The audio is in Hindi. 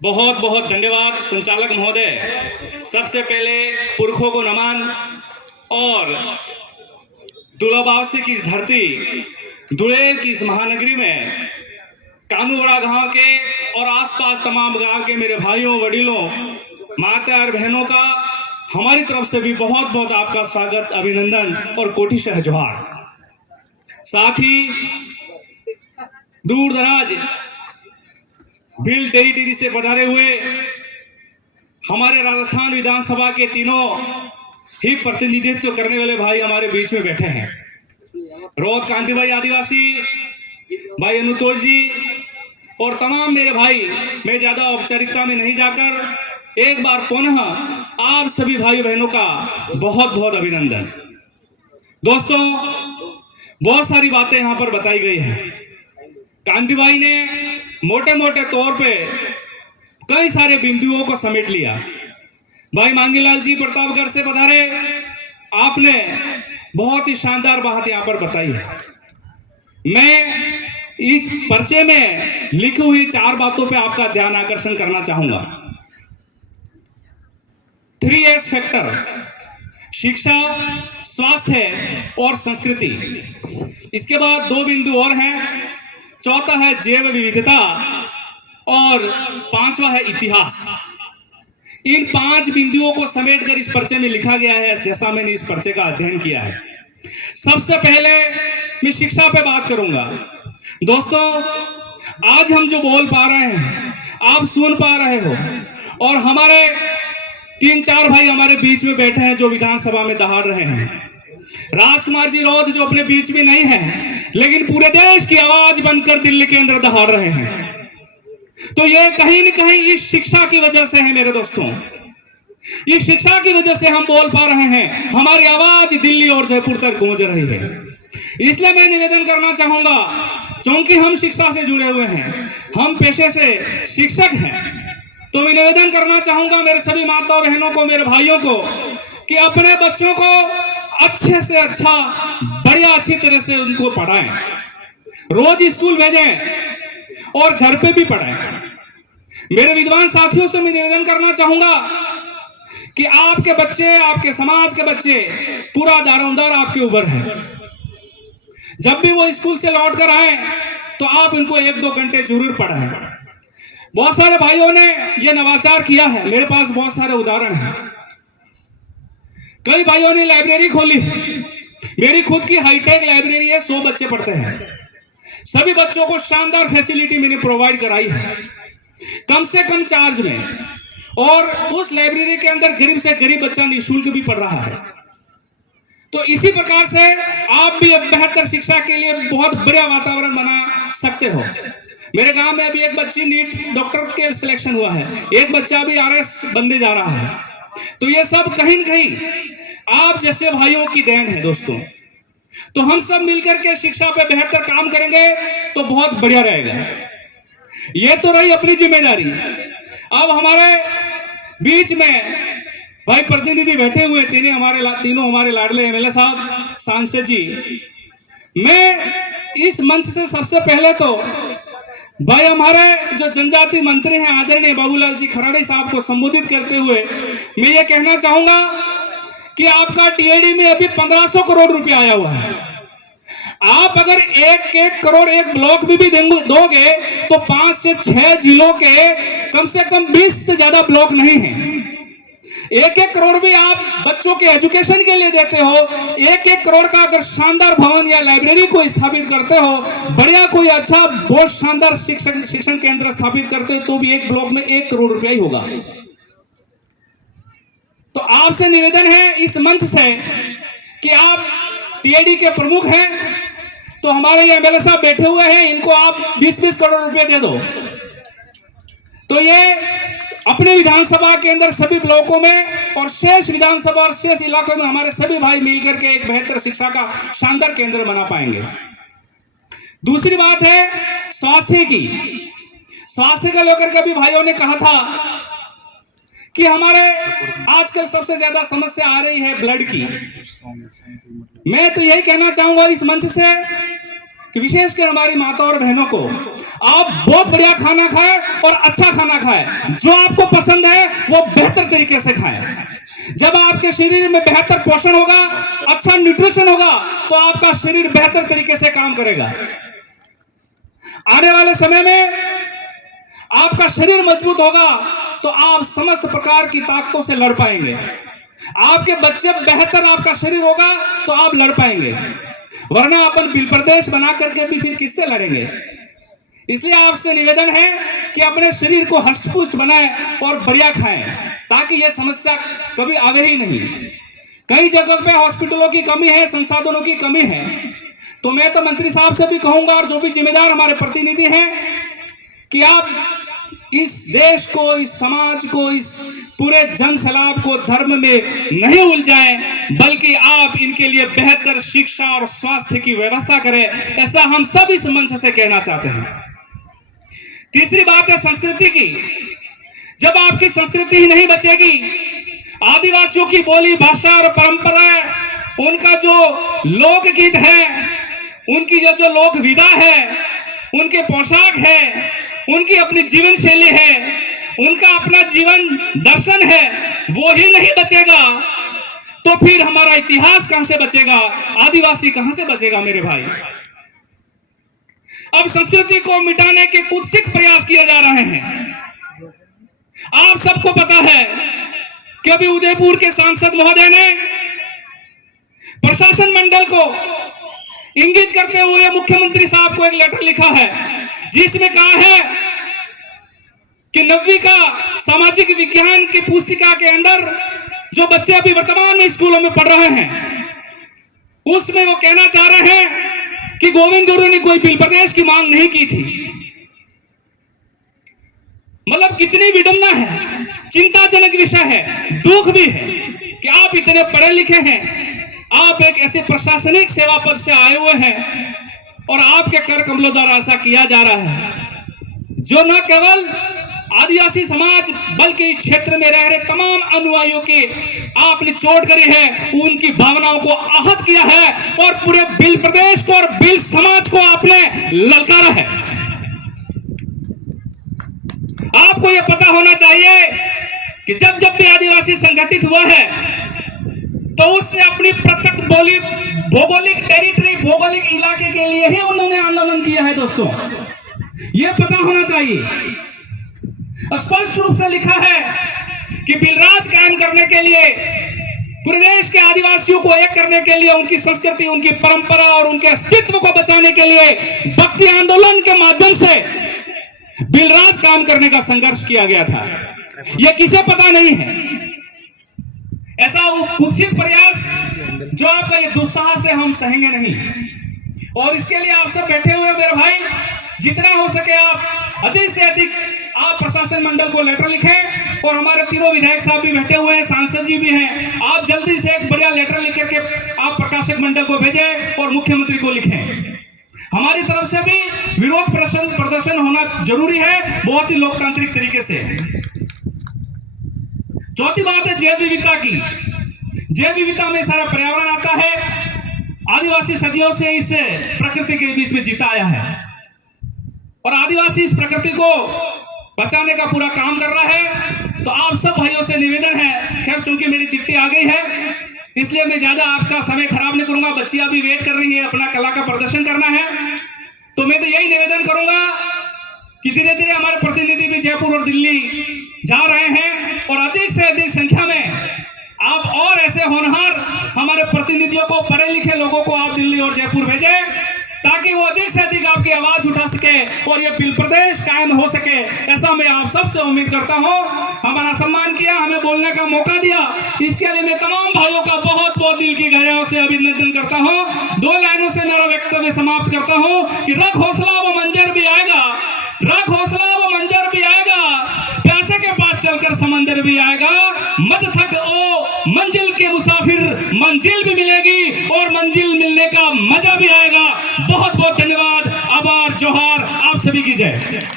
बहुत बहुत धन्यवाद संचालक महोदय। सबसे पहले पुरखों को नमन और दुलाबावसी की इस धरती दुड़ेर की इस महानगरी में कानूवाड़ा गांव के और आसपास तमाम गांव के मेरे भाइयों वडीलों माता और बहनों का हमारी तरफ से भी बहुत बहुत आपका स्वागत, अभिनंदन और कोटिशः जोहार। साथ ही दूर दराज भील टेरिटरी से पधारे हुए हमारे राजस्थान विधानसभा के तीनों ही प्रतिनिधित्व करने वाले भाई हमारे बीच में बैठे हैं। रोहत कांति भाई आदिवासी भाई अनुतोष जी और तमाम मेरे भाई, मैं ज्यादा औपचारिकता में नहीं जाकर एक बार पुनः आप सभी भाई बहनों का बहुत बहुत अभिनंदन। दोस्तों, बहुत सारी बातें यहाँ पर बताई गई हैं। कांति भाई ने मोटे मोटे तौर पे कई सारे बिंदुओं को समेट लिया। भाई मांगीलाल जी प्रतापगढ़ से पधारे, आपने बहुत ही शानदार बात यहाँ पर बताई है। मैं इस पर्चे में लिखी हुई 4 बातों पे आपका ध्यान आकर्षण करना चाहूंगा। 3S फैक्टर, शिक्षा, स्वास्थ्य और संस्कृति। इसके बाद 2 बिंदु और हैं। चौथा है जैव विविधता और 5वां है इतिहास। इन 5 बिंदुओं को समेटकर इस पर्चे में लिखा गया है, जैसा मैंने इस पर्चे का अध्ययन किया है। सबसे पहले मैं शिक्षा पे बात करूंगा। दोस्तों, आज हम जो बोल पा रहे हैं, आप सुन पा रहे हो, और हमारे 3-4 भाई हमारे बीच में बैठे हैं जो विधानसभा में दहाड़ रहे हैं। राजकुमार जी रोध जो अपने बीच में नहीं है, लेकिन पूरे देश की आवाज बनकर दिल्ली के अंदर दहाड़ रहे हैं। तो ये कहीं न कहीं इस शिक्षा की वजह से है मेरे दोस्तों। इस शिक्षा की वजह से हम बोल पा रहे हैं, हमारी आवाज दिल्ली और जयपुर तक गूंज रही है। इसलिए मैं निवेदन करना चाहूंगा, क्योंकि हम शिक्षा से जुड़े हुए हैं, हम पेशे से शिक्षक हैं, तो मैं निवेदन करना चाहूंगा मेरे सभी माताओं बहनों को, मेरे भाइयों को, कि अपने बच्चों को अच्छे से अच्छा, बढ़िया अच्छी तरह से उनको पढ़ाएं, रोज स्कूल भेजें और घर पे भी पढ़ाएं। मेरे विद्वान साथियों से मैं निवेदन करना चाहूंगा कि आपके बच्चे, आपके समाज के बच्चे, पूरा दारोमदार आपके ऊपर है। जब भी वो स्कूल से लौट कर आए तो आप उनको 1-2 घंटे जरूर पढ़ाएं। बहुत सारे भाइयों ने यह नवाचार किया है, मेरे पास बहुत सारे उदाहरण हैं। कई भाइयों ने लाइब्रेरी खोली। मेरी खुद की हाईटेक लाइब्रेरी है, 100 बच्चे पढ़ते हैं। सभी बच्चों को शानदार फैसिलिटी मैंने प्रोवाइड कराई है, कम से कम चार्ज में, और उस लाइब्रेरी के अंदर गरीब से गरीब बच्चा निःशुल्क भी पढ़ रहा है। तो इसी प्रकार से आप भी एक बेहतर शिक्षा के लिए बहुत बढ़िया वातावरण बना सकते हो। मेरे गांव में अभी एक बच्ची नीट डॉक्टर के सिलेक्शन हुआ है, एक बच्चा भी RS बनने जा रहा है। तो ये सब कहीं न कहीं आप जैसे भाइयों की देन है दोस्तों। तो हम सब मिलकर के शिक्षा पे बेहतर काम करेंगे तो बहुत बढ़िया रहेगा। ये तो रही अपनी जिम्मेदारी। अब हमारे बीच में भाई प्रतिनिधि बैठे हुए, तीनों हमारे लाडले MLA साहब, सांसद जी। मैं इस मंच से सबसे पहले तो भाई हमारे जो जनजाति मंत्री हैं आदरणीय बाबूलाल जी खराड़ी साहब को संबोधित करते हुए मैं ये कहना चाहूंगा कि आपका TAD में अभी 1500 करोड़ रुपया आया हुआ है। आप अगर 1-1 करोड़ एक ब्लॉक में भी दोगे तो 5 से 6 जिलों के कम से कम 20 से ज्यादा ब्लॉक नहीं है। 1-1 करोड़ भी आप बच्चों के एजुकेशन के लिए देते हो। 1-1 करोड़ का अगर शानदार भवन या लाइब्रेरी को स्थापित करते हो, बढ़िया कोई अच्छा बहुत शानदार शिक्षण केंद्र स्थापित करते हो, तो भी एक ब्लॉक में 1 करोड़ रुपया ही होगा। तो आपसे निवेदन है इस मंच से कि आप TAD के प्रमुख हैं, तो हमारे ये MLA साहब बैठे हुए हैं, इनको आप 20-20 करोड़ रुपए दे दो। तो ये अपने विधानसभा के अंदर सभी ब्लॉकों में और शेष विधानसभा और शेष इलाकों में हमारे सभी भाई मिलकर के एक बेहतर शिक्षा का शानदार केंद्र बना पाएंगे। दूसरी बात है स्वास्थ्य की। स्वास्थ्य को लेकर के भी भाइयों ने कहा था कि हमारे आजकल सबसे ज्यादा समस्या आ रही है ब्लड की। मैं तो यही कहना चाहूंगा इस मंच से कि विशेषकर हमारी माता और बहनों को, आप बहुत बढ़िया खाना खाएं और अच्छा खाना खाएं, जो आपको पसंद है वो बेहतर तरीके से खाएं। जब आपके शरीर में बेहतर पोषण होगा, अच्छा न्यूट्रिशन होगा, तो आपका शरीर बेहतर तरीके से काम करेगा। आने वाले समय में आपका शरीर मजबूत होगा तो आप समस्त प्रकार की ताकतों से लड़ पाएंगे। आपके बच्चे बेहतर, आपका शरीर होगा तो आप लड़ पाएंगे, वरना अपन बिल प्रदेश बना करके भी फिर किससे लड़ेंगे। इसलिए आपसे निवेदन है कि अपने शरीर को हष्ट-पुष्ट बनाएं और बढ़िया खाएं, ताकि यह समस्या कभी आवे ही नहीं। कई जगह पे हॉस्पिटलों की कमी है, संसाधनों की कमी है, तो मैं तो मंत्री साहब से भी कहूंगा और जो भी जिम्मेदार हमारे प्रतिनिधि हैं कि आप इस देश को, इस समाज को, इस पूरे जन सैलाब को धर्म में नहीं उलझाएं, बल्कि आप इनके लिए बेहतर शिक्षा और स्वास्थ्य की व्यवस्था करें। ऐसा हम सब इस मंच से कहना चाहते हैं। तीसरी बात है संस्कृति की। जब आपकी संस्कृति ही नहीं बचेगी, आदिवासियों की बोली, भाषा और परंपरा, उनका जो लोकगीत है, उनकी जो लोक विधा है, उनके पोशाक है, उनकी अपनी जीवन शैली है, उनका अपना जीवन दर्शन है, वो ही नहीं बचेगा तो फिर हमारा इतिहास कहां से बचेगा, आदिवासी कहां से बचेगा मेरे भाई। अब संस्कृति को मिटाने के कुत्सित प्रयास किए जा रहे हैं। आप सबको पता है कि अभी उदयपुर के सांसद महोदय ने प्रशासन मंडल को इंगित करते हुए मुख्यमंत्री साहब को एक लेटर लिखा है, जिसमें कहा है कि 9वीं का सामाजिक विज्ञान की पुस्तिका के अंदर जो बच्चे अभी वर्तमान में स्कूलों में पढ़ रहे हैं, उसमें वो कहना चाह रहे हैं कि गोविंद गुरु ने कोई बिल प्रदेश की मांग नहीं की थी। मतलब कितनी विडंबना है, चिंताजनक विषय है, दुख भी है कि आप इतने पढ़े लिखे हैं, आप एक ऐसे प्रशासनिक सेवा पद से आए हुए हैं और आपके कर कमलों द्वारा ऐसा किया जा रहा है, जो न केवल आदिवासी समाज बल्कि इस क्षेत्र में रह रहे तमाम अनुयायियों की आपने चोट करी है, उनकी भावनाओं को आहत किया है और पूरे बिल प्रदेश को और बिल समाज को आपने ललकारा है। आपको यह पता होना चाहिए कि जब जब भी आदिवासी संगठित हुआ है तो उसने अपनी पृथक बोली, भौगोलिक टेरिटरी, भौगोलिक इलाके के लिए ही उन्होंने आंदोलन किया है। दोस्तों, यह पता होना चाहिए। स्पष्ट रूप से लिखा है कि बिलराज कायम करने के लिए, प्रदेश के आदिवासियों को एक करने के लिए, उनकी संस्कृति, उनकी परंपरा और उनके अस्तित्व को बचाने के लिए भक्ति आंदोलन के माध्यम से बिलराज कायम करने का संघर्ष किया गया था। यह किसे पता नहीं है। ऐसा कुत्सित प्रयास जो आपका ये दुस्साहस है, हम सहेंगे नहीं। और इसके लिए आप सब बैठे हुए मेरे भाई, जितना हो सके आप अधिक से अधिक आप प्रशासन मंडल को लेटर लिखें, और हमारे तीनों विधायक साहब भी बैठे हुए हैं, सांसद जी भी हैं, आप जल्दी से एक बढ़िया लेटर लिख करके आप प्रकाशक मंडल को भेजें और मुख्यमंत्री को लिखें। हमारी तरफ से भी विरोध प्रदर्शन होना जरूरी है, बहुत ही लोकतांत्रिक तरीके से। चौथी बात है जैव विविधता की। जैव विविधता में सारा पर्यावरण आता है। आदिवासी सदियों से इस प्रकृति के बीच में जीता आया है और आदिवासी इस प्रकृति को बचाने का पूरा काम कर रहा है। तो आप सब भाइयों से निवेदन है, खैर चूंकि मेरी चिट्ठी आ गई है इसलिए मैं ज्यादा आपका समय खराब नहीं करूंगा, बच्चियां भी वेट कर रही है, अपना कला का प्रदर्शन करना है। तो मैं तो यही निवेदन करूंगा कि धीरे धीरे हमारे प्रतिनिधि भी जयपुर और दिल्ली जा रहे हैं और अधिक से अधिक संख्या में आप और ऐसे होनहार हमारे प्रतिनिधियों को, पढ़े लिखे लोगों को आप दिल्ली और जयपुर भेजें, ताकि वो अधिक से अधिक आपकी आवाज उठा सके और ये बिल प्रदेश कायम हो सके। ऐसा मैं आप सबसे उम्मीद करता हूं। हमारा सम्मान किया, हमें बोलने का मौका दिया, इसके लिए मैं तमाम भाइयों का बहुत बहुत दिल की गहराइयों से अभिनंदन करता हूं। 2 लाइनों से मेरा वक्तव्य समाप्त करता हूं कि रख हौसला वो मंजर भी आएगा, रख हौसला वो मंजर भी आएगा, प्यासे के पास चलकर समंदर भी आएगा, मत थक ओ मंजिल के मुसाफिर, मंजिल भी मिलेगी और मंजिल मिलने का मजा भी आएगा। बहुत बहुत धन्यवाद, आभार, जोहार, आप सभी की जय।